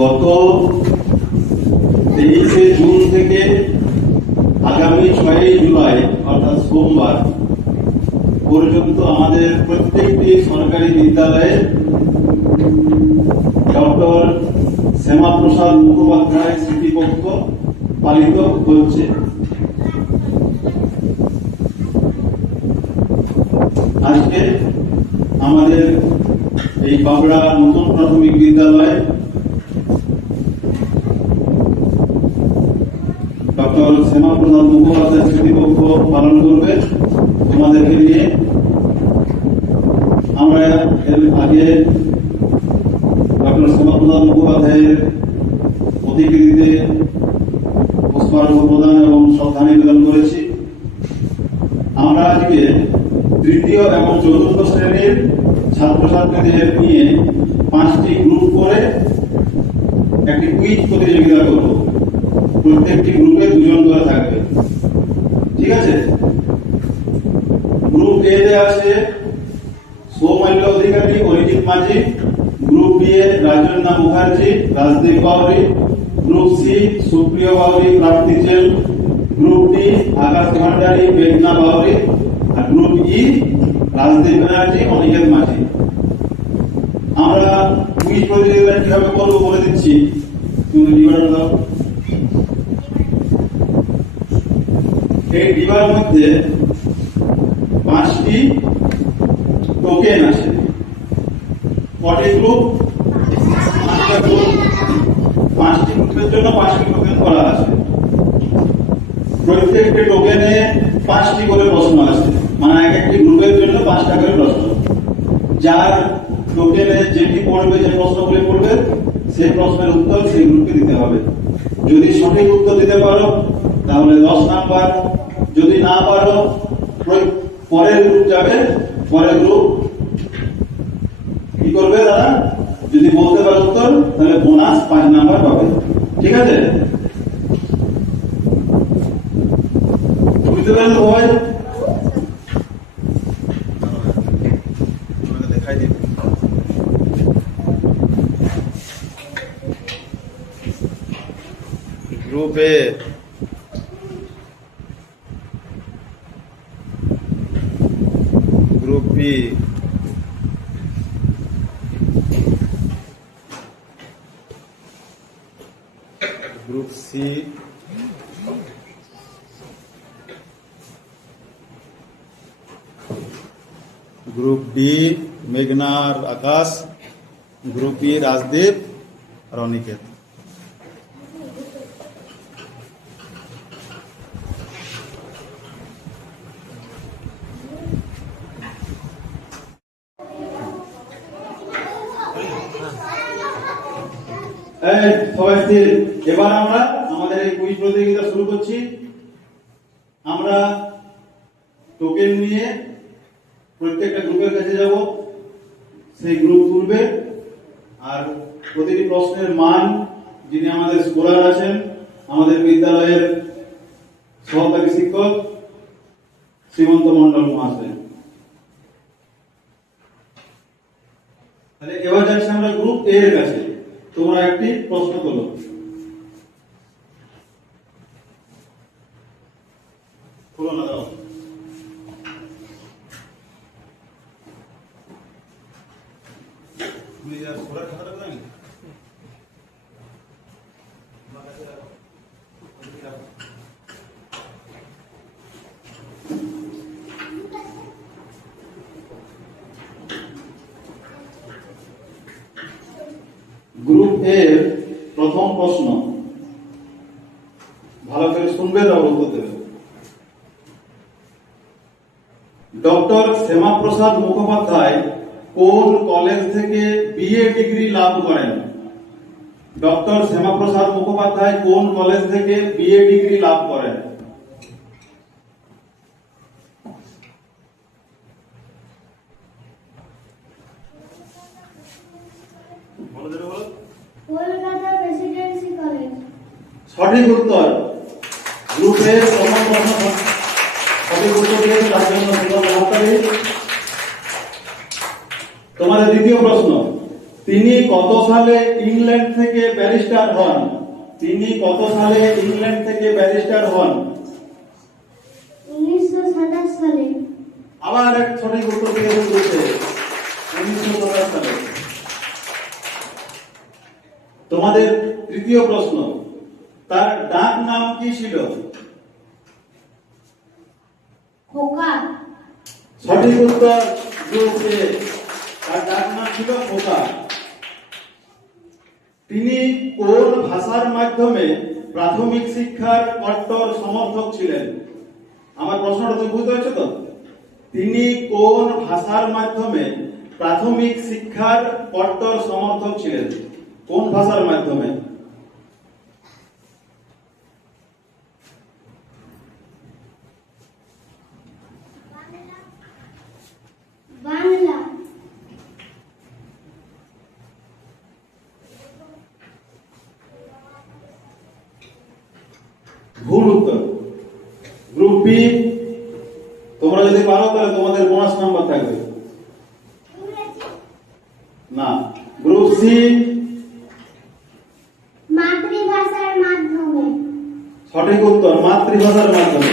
গত 23শে জুন থেকে আগামী 6ই জুলাই অর্থাৎ সোমবার পর্যন্ত আমাদের প্রত্যেকটি সরকারি বিদ্যালয়ে ডক্টর শ্যামাপ্রসাদ মুখোপাধ্যায় স্মৃতিপক্ষ পালিত হচ্ছে। আজকে আমাদের এই বাবড়া নতুন প্রাথমিক বিদ্যালয়ে ডক্টর শ্যামাপ্রসাদ মুখোপাধ্যায় স্মৃতিপক্ষ পালন করবে তোমাদেরকে নিয়ে। আমরা এর আগে ডক্টর শ্যামাপ্রসাদ মুখোপাধ্যায়ের প্রতিকৃতিতে পুষ্পার্ঘ্য প্রদান এবং শ্রদ্ধা নিবেদন করেছি। আমরা আজকে তৃতীয় এবং চতুর্থ শ্রেণীর ছাত্রছাত্রীদের নিয়ে 5টি গ্রুপ করে একটি কুইজ প্রতিযোগিতা করব। প্রত্যেকটি গ্রুপে 2 জন করে থাকবে, ঠিক আছে? গ্রুপ এ তে আছে সৌমাল্য অধিকারী, অরিজিৎ মাঝি। Group B A Rajanna Mukherjee, Rajdeep Bauri. Group C সুপ্রিয় বাউরি, প্রাপ্তি চেল। গ্রুপ ডি আকাশ ভান্ডারী, মেঘনা বাউরি। আর গ্রুপ ই রাজদীপ ব্যানার্জি, অনিকেত মাঝি। আমরা কুইজ প্রতিযোগিতা কিভাবে করবো বলে দিচ্ছি, তুমি ডিভাইড দাও। এই ডিবার মধ্যে 5টি টোকেন আছে। কটি গ্রুপ? 5টা গ্রুপ। 5টি গ্রুপের জন্য 5টি টোকেন করা আছে। প্রত্যেকটি টোকেনে 5টি করে প্রশ্ন আছে, মানে এক একটি গ্রুপের জন্য 5টা করে প্রশ্ন। যার টোকেনে যেটি পড়বে, যে প্রশ্নগুলি পড়বে, সেই প্রশ্নের উত্তর সেই গ্রুপকে দিতে হবে। যদি সঠিক উত্তর দিতে পারো তাহলে 10 নাম্বার। যদি না পারো পরের গ্রুপ যাবে, পরের গ্রুপ কি করবে তারা? যদি বলতে পারে উত্তর তাহলে বোনাস 5 নাম্বার পাবে, ঠিক আছে? বুঝতে পারলেন সবাই? দেখাই দিন। Group A group B group C group D মেঘনা আর আকাশ। গ্রুপ ই রাজদীপ আর অনিকেত। সবাই স্থির। এবার আমরা আমাদের এই কুইজ প্রতিযোগিতা শুরু করছি। আমরা টোকেন নিয়ে প্রত্যেকটা গ্রুপের কাছে যাব, সেই গ্রুপ তুলবে। আর প্রতিটি প্রশ্নের মান যিনি আমাদের স্কলার আছেন, আমাদের বিদ্যালয়ের সহকারী শিক্ষক শ্রীমন্ত মন্ডল মহাশয়। তাহলে এবার যাচ্ছি আমরা গ্রুপ এ এর কাছে। তোমরা একটি প্রশ্ন তোলো। খুলো না, দাও। গ্রুপ এর প্রথম প্রশ্ন, ভালো করে শুনবে, তার উত্তর দেবে। ডক্টর শ্যামাপ্রসাদ মুখোপাধ্যায় কোন কলেজ থেকে বিএ ডিগ্রি লাভ করেন? ডক্টর শ্যামাপ্রসাদ মুখোপাধ্যায় কোন কলেজ থেকে বিএ ডিগ্রি লাভ করেন? Kolkata Presidency college. সঠিক উত্তর। গ্রুপের প্রথম প্রশ্ন সঠিক উত্তর দিয়েছে, তার জন্য তোমাদের দ্বিতীয় প্রশ্ন, তিনি কত সালে ইংল্যান্ড থেকে ব্যারিস্টার হন? তিনি কত সালে ইংল্যান্ড থেকে ব্যারিস্টার হন? 1927 সালে। আবার এক সঠিক উত্তর দিয়ে দিয়েছে 1927 সালে। তোমাদের তৃতীয় প্রশ্ন, তার ডাক নাম কি ছিল? খোকা। সঠিক উত্তর গ্রুপ এ, তার ডাক নাম ছিল খোকা। তিনি কোন ভাষার মাধ্যমে প্রাথমিক শিক্ষার কট্টর সমর্থক ছিলেন? আমার প্রশ্নটা তুমি বুঝতে পারছো তো? তিনি কোন ভাষার মাধ্যমে প্রাথমিক শিক্ষার কট্টর সমর্থক ছিলেন? কোন ভাষার মাধ্যমে? বাংলা। ভুল উত্তর। গ্রুপ বি, তোমরা যদি পারো তাহলে তোমাদের বোনাস নাম্বার থাকবে। না। গ্রুপ সি, মাতৃভাষার মাধ্যমে। সঠিক উত্তর মাতৃভাষার মাধ্যমে।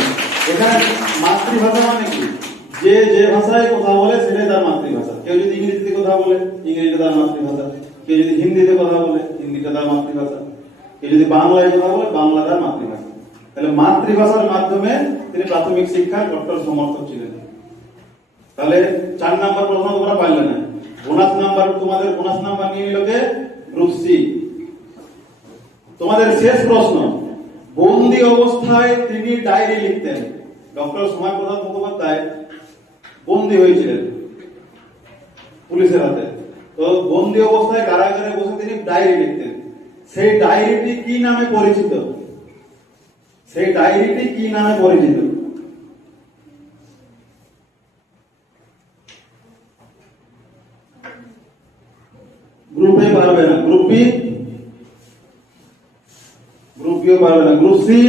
এখানে মাতৃভাষা মানে কি? যে যে ভাষায় কথা বলে সেটাই তার মাতৃভাষা। কেউ যদি ইংরেজিতে কথা বলে ইংরেজিটা তার মাতৃভাষা, কেউ যদি হিন্দিতে কথা বলে হিন্দিটা তার মাতৃভাষা, কেউ যদি বাংলায় কথা বলে বাংলা তার মাতৃভাষা। তাহলে মাতৃভাষার মাধ্যমে তিনি প্রাথমিক শিক্ষার কট্টর সমর্থক ছিলেন। তাহলে 4 নাম্বার প্রশ্ন তোমরা পারলে না। বোনাস নাম্বার, তোমাদের বোনাস নাম্বার নিয়ে নিল কে? Group C. তোমাদের শেষ প্রশ্ন, বন্দি অবস্থায় তিনি ডায়েরি লিখতেন। ডক্টর সোমার প্রসাদ মুখোপাধ্যায় বন্দি হয়েছিলেন পুলিশের হাতে। তো বন্দি অবস্থায় কারাগারে বসে তিনি ডায়েরি লিখতেন। সেই ডায়েরিটি কি নামে পরিচিত? সেই ডায়েরিটি কি নামে পরিচিত? গ্রুপে পারবে না। গ্রুপ বি, গ্রুপ বিও পারবে না। Group C,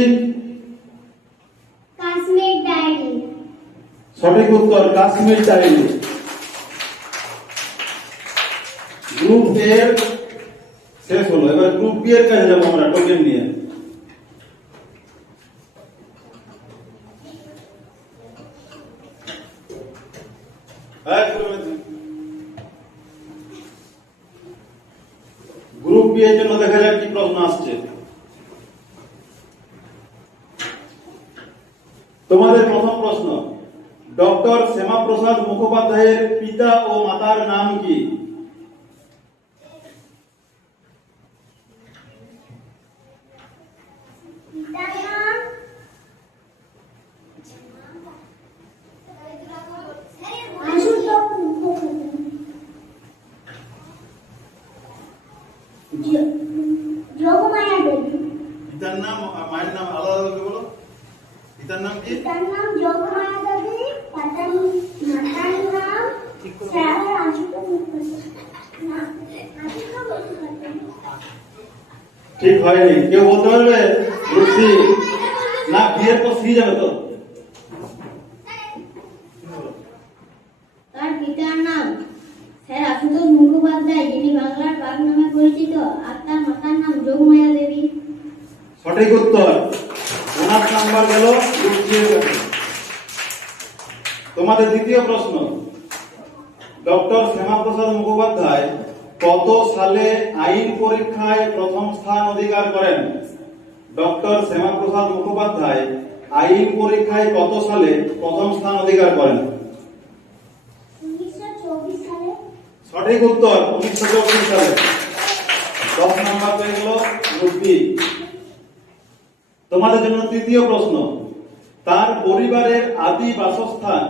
Kashmir diary. সঠিক উত্তর কাশ্মীর ডায়েরি। গ্রুপ এর শেষ হলো। এবার গ্রুপ বি এর কাছে যাবো আমরা টোকেন নিয়ে। গ্রুপ বি এর জন্য দেখা যাক কি প্রশ্ন আসছে। তোমাদের প্রথম প্রশ্ন, ডক্টর শ্যামাপ্রসাদ মুখোপাধ্যায়ের পিতা ও মাতার নাম কি? পিতার নাম আশুতোষ মুখোপাধ্যায়। যোগমায়া দেবী। পিতার নাম আর মায়ের নাম আলাদা করে বলো। পিতার নাম কি? পিতার নাম যোগমায়া দেবী, মাতার নাম স্যার আশুতোষ মুখোপাধ্যায়। না, আশুতোষ মুখোপাধ্যায়। ঠিক হয়নি। কেউ বলতে পারবে? গ্রুপ সি না, বি এর পর সি যাবে তো। তার পিতার নাম স্যার আশুতোষ মুখোপাধ্যায়, যিনি বাংলার বাঘ নামে পরিচিত, আর তার মাতার নাম যোগমায়া দেবী। সঠিক উত্তর। বোনাস নাম্বার গেল গ্রুপ সি এর কাছে। তোমাদের দ্বিতীয় প্রশ্ন, ডক্টর শ্যামাপ্রসাদ মুখোপাধ্যায় কত সালে আইন পরীক্ষায় প্রথম স্থান অধিকার করেন? ডক্টর শ্যামাপ্রসাদ মুখোপাধ্যায় আইন পরীক্ষায় কত সালে প্রথম স্থান অধিকার করেন? 1924 সালে। সঠিক উত্তর 1924 সালে। 10 নাম্বার পেয়ে গেল গ্রুপ বি। তোমাদের জন্য তৃতীয় প্রশ্ন, তার পরিবারের আদি বাসস্থান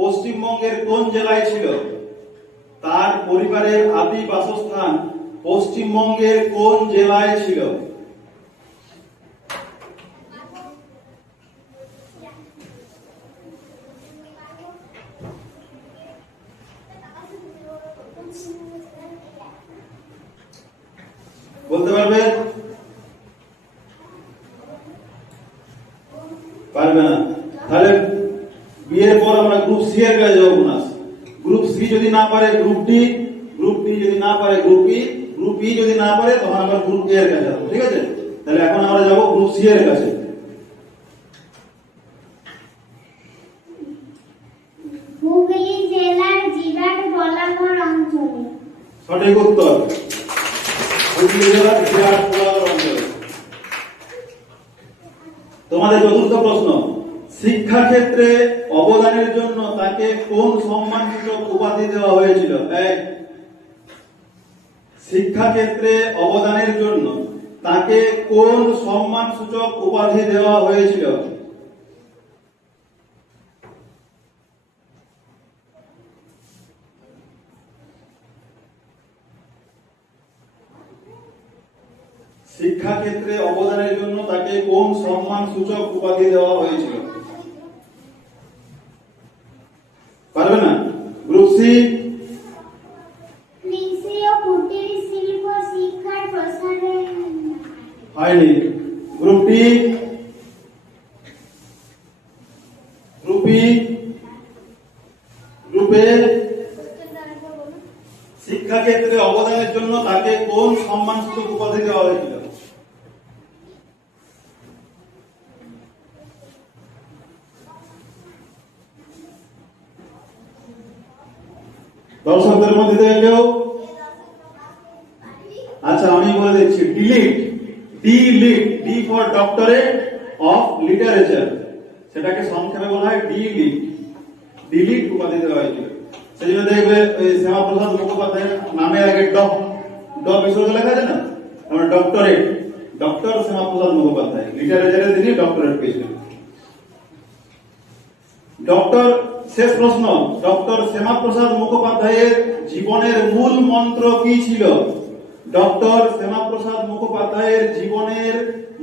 পশ্চিমবঙ্গের কোন জেলায় ছিল? তার পরিবারের আদি বাসস্থান পশ্চিমবঙ্গের কোন জেলায় ছিল? বলতে পারবে? পারবে না। তাহলে বিয়ের পর আমরা গ্রুপ সি এর কাছে যাবো। বোনাস গ্রুপ সি যদি না পারে গ্রুপ ডি, গ্রুপ ডি যদি না পারে গ্রুপ ই যদি না পারে তখন আমরা গ্রুপ এ এর কাছে যাবো, ঠিক আছে? তাহলে এখন আমরা যাব গ্রুপ সি এর কাছে। হুগলি জেলার জিরাট বলাগড় অঞ্চলে। সঠিক উত্তর, হুগলি জেলার জিরাট বলাগড় অঞ্চলে। তোমাদের চতুর্থ প্রশ্ন, শিক্ষা ক্ষেত্রে অবদানের জন্য তাকে কোন সম্মানসূচক উপাধি দেওয়া হয়েছিল? শিক্ষা ক্ষেত্রে অবদানের জন্য তাকে কোন সম্মানসূচক উপাধি দেওয়া হয়েছিল? শিক্ষা ক্ষেত্রে অবদানের জন্য তাকে কোন সম্মানসূচক উপাধি দেওয়া হয়েছিল? পারবে না? গ্রুপ সি, কৃষি ও কুটির শিল্প শিক্ষার প্রসারে। হয়নি। গ্রুপ ডি, গ্রুপ ই, গ্রুপ এ। শিক্ষা ক্ষেত্রে অবদানের জন্য তাকে কোন সম্মানসূচক উপাধি দেওয়া হয়েছিল? দর্শকদের মধ্যে থেকে কেউ? আচ্ছা, আমি বলে দিচ্ছি, delete, D for doctorate of literature, সেটাকে সংক্ষেপে বলা হয় ডিলিট উপাধি দেওয়া হয়েছিল। সেই জন্য দেখবে শ্যামাপ্রসাদ মুখোপাধ্যায়ের নামের আগে ড বিসর্গ লেখা আছে না, আমরা ডক্টরেট, ডক্টর শ্যামাপ্রসাদ মুখোপাধ্যায়, লিটারেচারে তিনি ডক্টরেট পেয়েছিলেন। ডক্টর, শেষ প্রশ্ন, ডক্টর শ্যামাপ্রসাদ মুখোপাধ্যায়ের জীবনের মূল মন্ত্র কি ছিল? ডক্টর শ্যামাপ্রসাদ মুখোপাধ্যায়ের জীবনের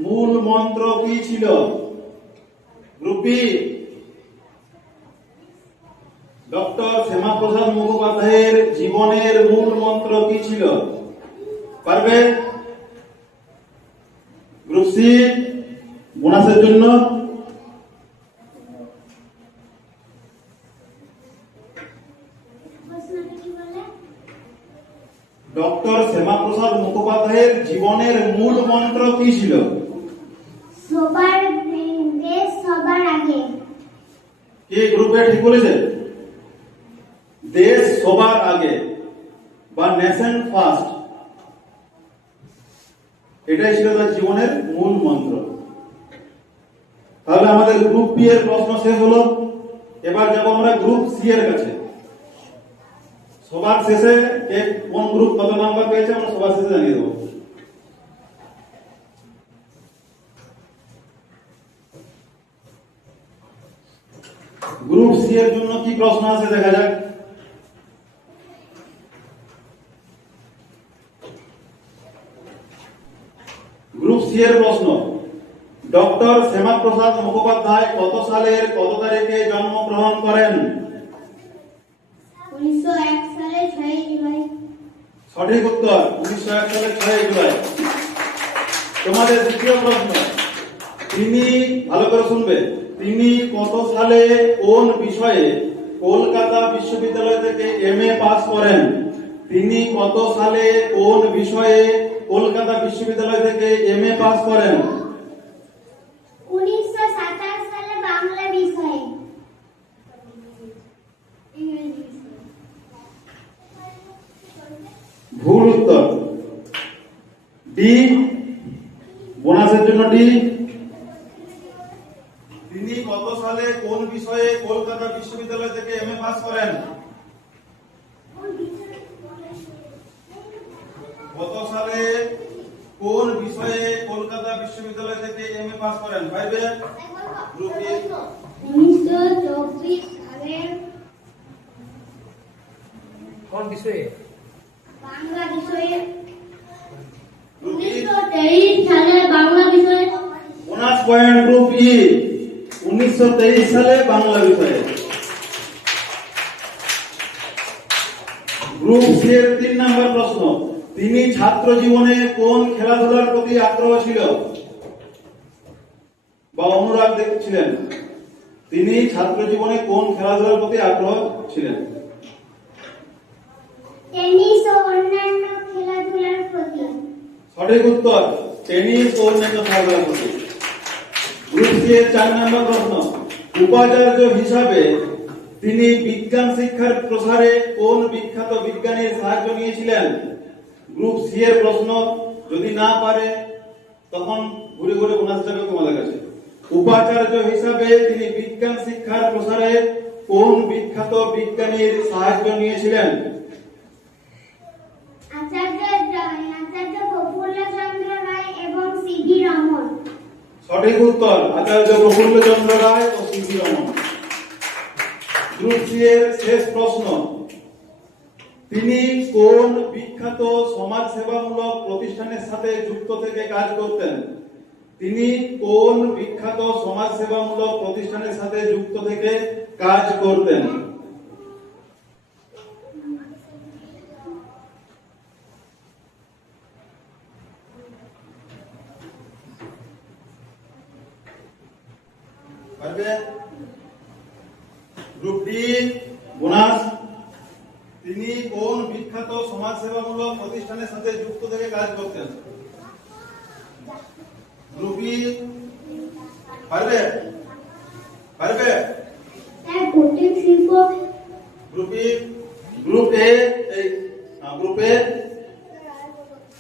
মূল মন্ত্র কি ছিল? গ্রুপ বি, ডক্টর শ্যামাপ্রসাদ মুখোপাধ্যায়ের জীবনের মূল মন্ত্র কি ছিল? পারবে? গ্রুপ সি, বোনাসের জন্য। ডক্টর শ্যামাপ্রসাদ মুখোপাধ্যায়ের জীবনের মূল মন্ত্র কি ছিল? সবার দেশ সবার আগে। কি গ্রুপে ঠিক বলেছে? দেশ সবার আগে বা নেশন ফার্স্ট, এটাই ছিল তার জীবনের মূল মন্ত্র। তাহলে আমাদের গ্রুপ বি এর প্রশ্ন শেষ হলো। এবার যাব আমরা গ্রুপ সি এর কাছে। সবার শেষে কে কোন গ্রুপ কত নাম্বার পেয়েছে আমরা সবার শেষে জানিয়ে দেবো। গ্রুপ সি এর জন্য কি প্রশ্ন আছে দেখা যাক। গ্রুপ সি এর প্রশ্ন, ডক্টর শ্যামাপ্রসাদ মুখোপাধ্যায় কত সালের কত তারিখে জন্মগ্রহণ করেন? 1901 সালে 6 জুলাই। সঠিক উত্তর, 1901 সালের 6 জুলাই। তোমাদের দ্বিতীয় প্রশ্ন, তিনি, ভালো করে শুনবে, তিনি কত সালে কোন বিষয়ে কলকাতা বিশ্ববিদ্যালয় থেকে এমএ পাস করেন? তিনি কত সালে কোন বিষয়ে কলকাতা বিশ্ববিদ্যালয় থেকে এমএ পাস করেন? 1927 সালে বাংলা বিষয়ে। ভুল উত্তর, ডি, বোনাসের জন্য ডি। তিনি কত সালে কোন বিষয়ে কলকাতা বিশ্ববিদ্যালয় থেকে এমএ পাস করেন? কত সালে কোন বিষয়ে কলকাতা বিশ্ববিদ্যালয় থেকে এমএ পাস করেন? ভাইবে গ্রুপ এ। 1924 সালে কোন বিষয়ে? বাংলা বিষয়ে। 1923 সালে বাংলা বিষয়ে। বোনাস পয়েন্ট গ্রুপ ই, 1923 সালে বাংলা বিষয়ে। গ্রুপ সি এর 3 নম্বর প্রশ্ন, তিনি ছাত্র জীবনে কোন খেলাধুলার প্রতি আগ্রহ ছিল বা অনুরাগ ছিলেন? তিনি ছাত্র জীবনে কোন খেলাধুলার প্রতি আগ্রহ ছিলেন? টেনিস ও অন্যান্য খেলাধুলার প্রতি। সঠিক উত্তর টেনিস ও অন্যান্য খেলাধুলার প্রতি। গ্রুপ সি এর 4 নম্বর প্রশ্ন, উপাচার্য হিসাবে তিনি বিজ্ঞান শিক্ষার প্রসারে কোন বিখ্যাত বিজ্ঞানীর সাহায্য নিয়েছিলেন? গ্রুপ সি এর প্রশ্ন, যদি না পারে তখন ঘুরে ঘুরে বোনাস যাবে তোমাদের কাছে। উপাচার্য হিসাবে তিনি বিজ্ঞান শিক্ষার প্রসারে কোন বিখ্যাত বিজ্ঞানীর সাহায্য নিয়েছিলেন? আচার্য প্রফুল্লচন্দ্র রায় এবং সিভি রমন। সঠিক উত্তর আচার্য প্রফুল্লচন্দ্র রায় ও সিভি রমন। গ্রুপ সি এর শেষ প্রশ্ন, তিনি কোন বিখ্যাত সমাজ সেবামূলক প্রতিষ্ঠানের সাথে যুক্ত থেকে কাজ করতেন? তিনি কোন বিখ্যাত সমাজ সেবামূলক প্রতিষ্ঠানের সাথে যুক্ত থেকে কাজ করতেন? পারবে? গ্রুপ ডি বোনাস, তিনি কোন বিখ্যাত সমাজ সেবামূলক প্রতিষ্ঠানের সাথে যুক্ত থেকে কাজ করতেন? গ্রুপ ই পারবে? পারবে? স্যার কুটির শিল্প। Group E. Group A, group এ,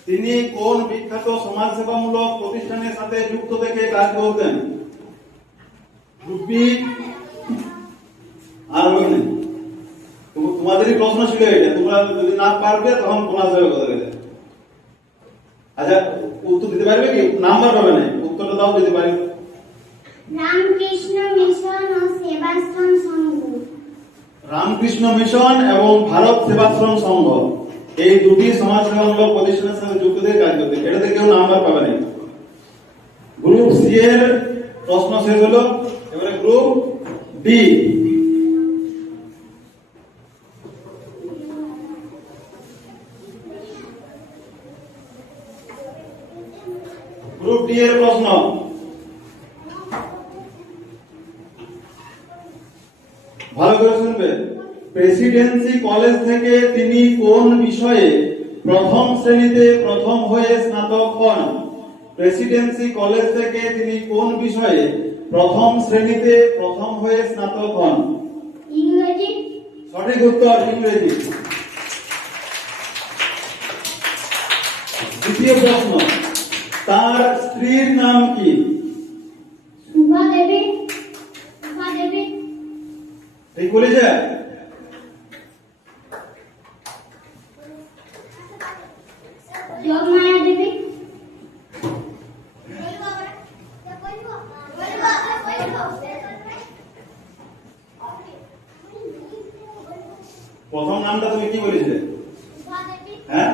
তিনি কোন বিখ্যাত সমাজ সেবামূলক প্রতিষ্ঠানের সাথে যুক্ত থেকে কাজ করতেন? গ্রুপ বি আর হবে না। তোমাদেরই প্রশ্ন ছিল এটা, তোমরা যদি না পারবে তখন বোনাস দেবে কথা বলে। আচ্ছা উত্তর দিতে পারবে কি? নাম্বার পাবে না, উত্তরটা দাও দিতে পারবে। রামকৃষ্ণ মিশন ও সেবাশ্রম সংঘ। রামকৃষ্ণ মিশন এবং ভারত সেবাশ্রম সংঘ এই দুটি সমাজ সেবামূলক প্রতিষ্ঠানের সাথে যুক্ত থেকে কাজ করতে, এটাতে কেউ নাম্বার পাবে না। গ্রুপ সি এর প্রশ্ন শেষ হলো, এবারে গ্রুপ ডি। গ্রুপ ডি এর প্রশ্ন, ভালো করে শুনবে। প্রেসিডেন্সি কলেজ থেকে তিনি কোন বিষয়ে প্রথম শ্রেণীতে প্রথম হয়ে স্নাতক হন? প্রেসিডেন্সি কলেজ থেকে তিনি কোন বিষয়ে প্রথম শ্রেণীতে প্রথম হয়ে স্নাতক হন? ইংরেজি। সঠিক উত্তর ইংরেজি। দ্বিতীয় প্রশ্ন, তার স্ত্রীর নাম কি? সুভা দেবী। সুভা দেবী। ঠিক বলেছে? যোগমায়া দেবী। প্রথম নামটা তুমি কি বলেছিলে? হ্যাঁ,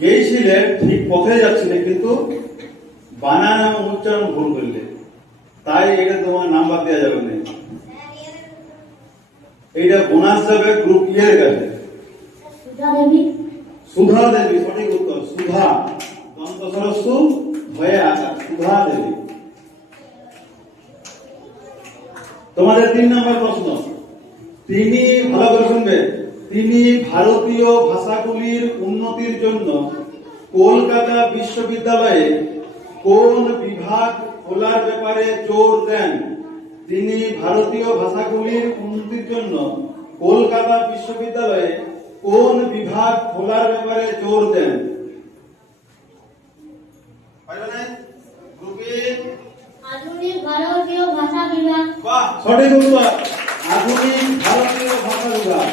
গেছিলে ঠিক পথে যাচ্ছিলে কিন্তু বানান এবং উচ্চারণ ভুল করলে, তাই এটা তোমার নাম্বার দেওয়া যাবে না। এইটা বোনাস যাবে গ্রুপ ই এর কাছে। সুধা দেবী। সুধা দেবী সঠিক উত্তর। সুধা দন্ত সরস্বু ভয়ে আকার, সুধা দেবী। তোমাদের 3 নম্বর প্রশ্ন, তিনি, ভালো করে শুনবে, তিনি ভারতীয় ভাষাগুলির উন্নতির জন্য কলকাতা বিশ্ববিদ্যালয়ে কোন বিভাগ খোলার ব্যাপারে জোর দেন? তিনি ভারতীয় ভাষাগুলির উন্নতির জন্য কলকাতা বিশ্ববিদ্যালয়ে কোন বিভাগ খোলার ব্যাপারে জোর দেন? আধুনিক ভারতীয় ভাষা বিভাগ। সঠিক উত্তর আধুনিক ভারতীয় ভাষা বিভাগ।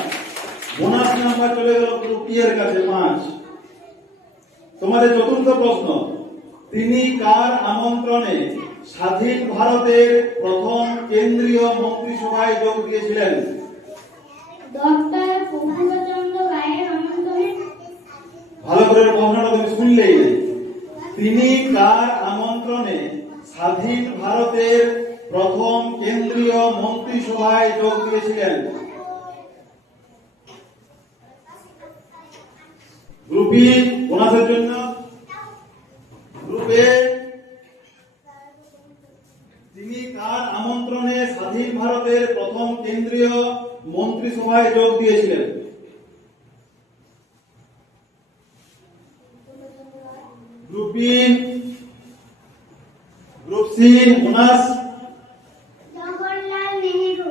বোনাস নাম্বার চলে গেল গ্রুপ ই এর কাছে 5। তোমাদের চতুর্থ প্রশ্ন, তিনি কার আমন্ত্রণে স্বাধীন ভারতের প্রথম কেন্দ্রীয় মন্ত্রিসভায় যোগ দিয়েছিলেন? ডক্টর প্রফুল্লচন্দ্র রায়ের আমন্ত্রণে। ভালো করে প্রশ্নটা তুমি শুনলেই না। তিনি কার আমন্ত্রণে স্বাধীন ভারতের প্রথম কেন্দ্রীয় মন্ত্রিসভায় যোগ দিয়েছিলেন? গ্রুপ ই বোনাসের জন্য। গ্রুপ এ, তিনি কার আমন্ত্রণে স্বাধীন সভায় যোগ দিয়েছিলেন? গ্রুপ বি, গ্রুপ সি, মোনাস। জওহরলাল নেহেরু।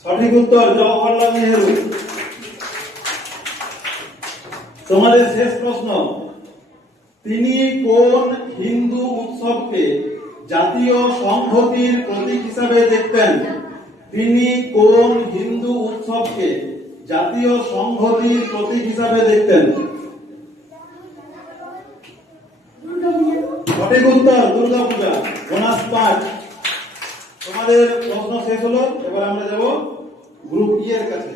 সঠিক উত্তর জওহরলাল নেহেরু। তোমাদের শেষ প্রশ্ন, তিনি কোন হিন্দু উৎসবকে জাতীয় সংহতির প্রতীক হিসাবে দেখতেন? তিনি কোন হিন্দু উৎসবকে জাতীয় সংহতির প্রতীক হিসাবে দেখতেন? সঠিক উত্তর দুর্গা পূজা। বোনাস 5। তোমাদের প্রশ্ন শেষ হলো। এবার আমরা যাব গ্রুপ ই এর কাছে।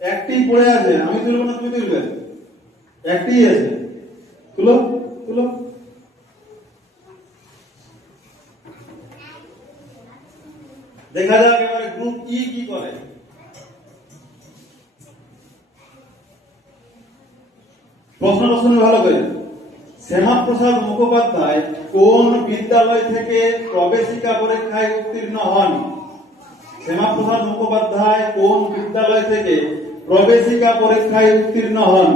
একটি পড়ে আছে, আমি তুলব না তুমি তুলবে? একটি আছে, তুলো তুলো। দেখা যাক এবারে গ্রুপ ই কি করে। প্রশ্নটা শুনে ভালো করে। শ্যামাপ্রসাদ মুখোপাধ্যায় কোন বিদ্যালয় থেকে প্রবেশিকা পরীক্ষায় উত্তীর্ণ হন? শ্যামাপ্রসাদ মুখোপাধ্যায় কোন বিদ্যালয় থেকে প্রবেশিকা পরীক্ষায় উত্তীর্ণ হন?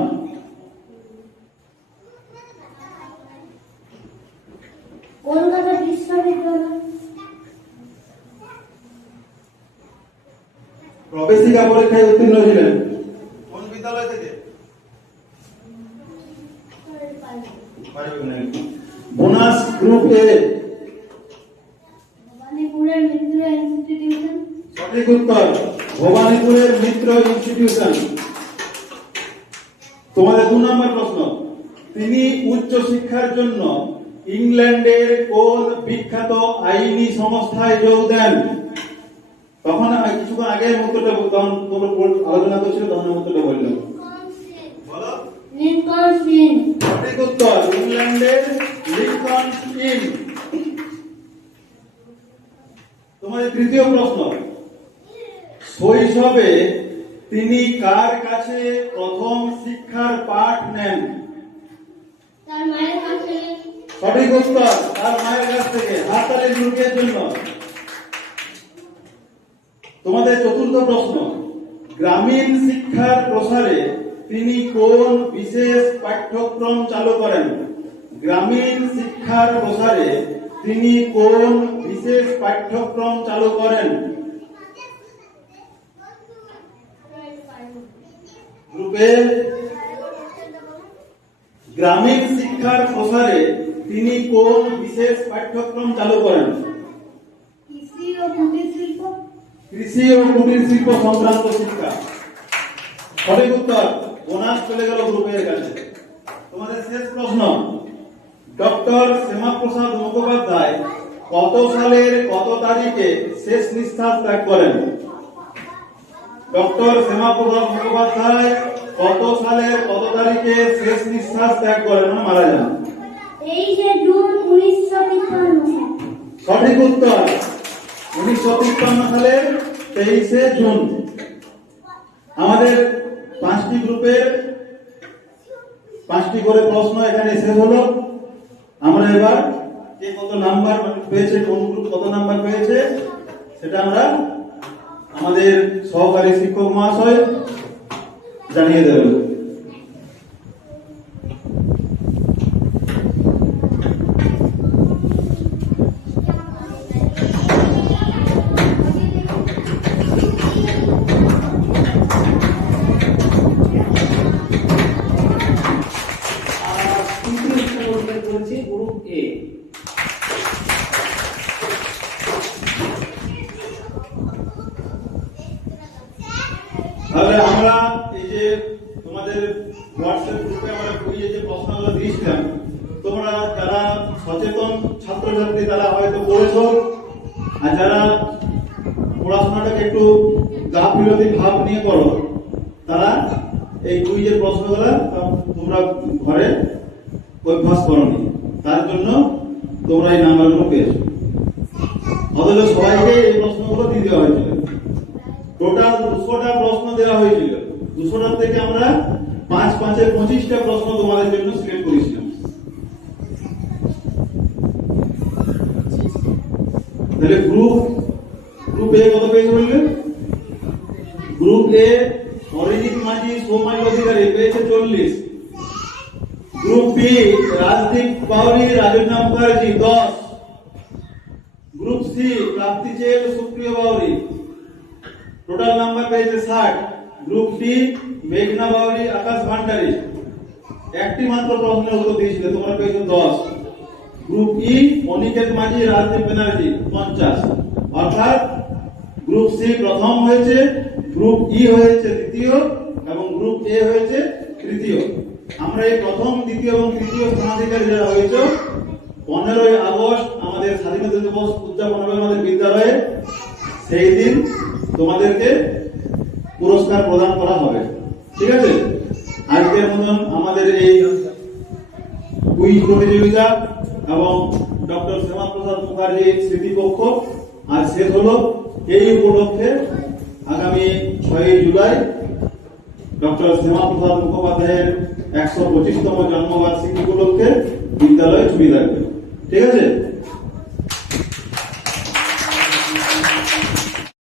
কলকাতা বিশ্ববিদ্যালয়। প্রবেশিকা পরীক্ষায় উত্তীর্ণ ছিলেন কোন বিদ্যালয় থেকে? Bonus group A. ভবানীপুরের মিত্র ইনস্টিটিউশন। সঠিক উত্তর ভবানীপুরের মিত্র ইনস্টিটিউশন। তোমাদের 2 নম্বর প্রশ্ন, তিনি উচ্চ শিক্ষার জন্য ইংল্যান্ডের কোন বিখ্যাত আইনি সংস্থায় যোগ দেন? তখন কিছুক্ষণ আগে উত্তরটা তখন তোমরা আলোচনা করছিল, তখন উত্তরটা বললাম। বলো। Lincoln in. সঠিক উত্তর ইংল্যান্ডের লিঙ্কন ইন। তোমাদের তৃতীয় প্রশ্ন, শৈশবে তিনি কার কাছে প্রথম শিক্ষার পাঠ নেন? তার মায়ের কাছে। সঠিক উত্তর তার মায়ের কাছ থেকে। হাততালি গ্রুপের জন্য। তোমাদের চতুর্থ প্রশ্ন, গ্রামীণ শিক্ষার প্রসারে তিনি কোন বিশেষ পাঠ্যক্রম চালু করেন? গ্রামীণ শিক্ষার প্রসারে তিনি কোন বিশেষ পাঠ্যক্রম চালু করেন? গ্রুপে গ্রামীণ শিক্ষার প্রসারে তিনি কোন বিশেষ পাঠ্যক্রম চালু করেন? কৃষি ও কুটির শিল্প। কৃষি ও কুটির শিল্প সংক্রান্ত শিক্ষা। সঠিক উত্তর। বোনাস চলে গেল গ্রুপের কাছে। তোমাদের শেষ প্রশ্ন, ডক্টর শ্যামাপ্রসাদ মুখোপাধ্যায় কত সালের কত তারিখে শেষ নিঃশ্বাস ত্যাগ করেন? ডক্টর শ্যামাপ্রসাদ মুখোপাধ্যায় কত সালের কত তারিখে শেষ নিঃশ্বাস ত্যাগ করেন, মানে মারা যান? 23 জুন 1953। সঠিক উত্তর 1953 সালের 23 জুন। আমাদের 5টি গ্রুপের 5টি করে প্রশ্ন এখানে শেষ হলো। আমরা এবার কে কত নাম্বার পেয়েছে, কোন গ্রুপ কত নাম্বার পেয়েছে, সেটা আমরা আমাদের সহকারী শিক্ষক মহাশয় জানিয়ে দেবেন। গ্রুপ এ। তাহলে আমরা এই যে তোমাদের হোয়াটসঅ্যাপ গ্রুপে আমরা কুইজে যে প্রশ্নগুলো দিয়েছিলাম, তোমরা যারা সচেতন ছাত্রছাত্রী তারা হয়তো পড়েছো, আর যারা পড়াশোনাটাকে একটু গাফিলতি ভাব নিয়ে করো তারা এই কুইজের প্রশ্নগুলো তোমরা ঘরে অভ্যাস করনি, তার জন্য তোমরা এই নাম্বারগুলো পেয়েছো। অথচ সবাইকে এই প্রশ্নগুলো দিয়ে দেওয়া হয়েছিল। টোটাল 200টা প্রশ্ন দেওয়া হয়েছিল। 200টার থেকে আমরা 5-5-এ 25টা প্রশ্ন তোমাদের জন্য সিলেক্ট করেছিলাম। তাহলে গ্রুপ এ কত পেয়েছে বললে? গ্রুপ এ অরিজিৎ মাঝি সৌমাইল অধিকারী পেয়েছে 40। Group B Rajdeep Bauri Rajanna Mukherjee 10। Group C Prapti চেল সুপ্রিয় বাউরি টোটাল নাম্বার পেয়েছে 60। গ্রুপ ডি মেঘনা বাউরি আকাশ ভান্ডারী একটি মাত্র প্রশ্নের উত্তর দিয়েছিল, তোমরা পেয়েছো 10। গ্রুপ ই অনিকেত মাঝি রাজদীপ ব্যানার্জি 50। অর্থাৎ গ্রুপ সি প্রথম হয়েছে, গ্রুপ ই হয়েছে দ্বিতীয় এবং গ্রুপ এ হয়েছে তৃতীয়। আমরা এই প্রথম, দ্বিতীয় এবং তৃতীয় স্থানাধিকারী যারা হয়েছে 15ই আগস্ট আমাদের স্বাধীনতা দিবস উদযাপন হবে আমাদের বিদ্যালয়ে, সেই দিন তোমাদেরকে পুরস্কার প্রদান করা হবে। ঠিক আছে, আজকের মতন আমাদের এই কুইজ প্রতিযোগিতা এবং ডক্টর শ্যামাপ্রসাদ মুখার্জি স্মৃতিপক্ষ আজ শেষ হলো। এই উপলক্ষে আগামী 6ই জুলাই ডক্টর শ্যামাপ্রসাদ মুখোপাধ্যায়ের 125তম জন্মবার্ষিকী উপলক্ষে বিদ্যালয় ছুটি থাকবে। ঠিক আছে।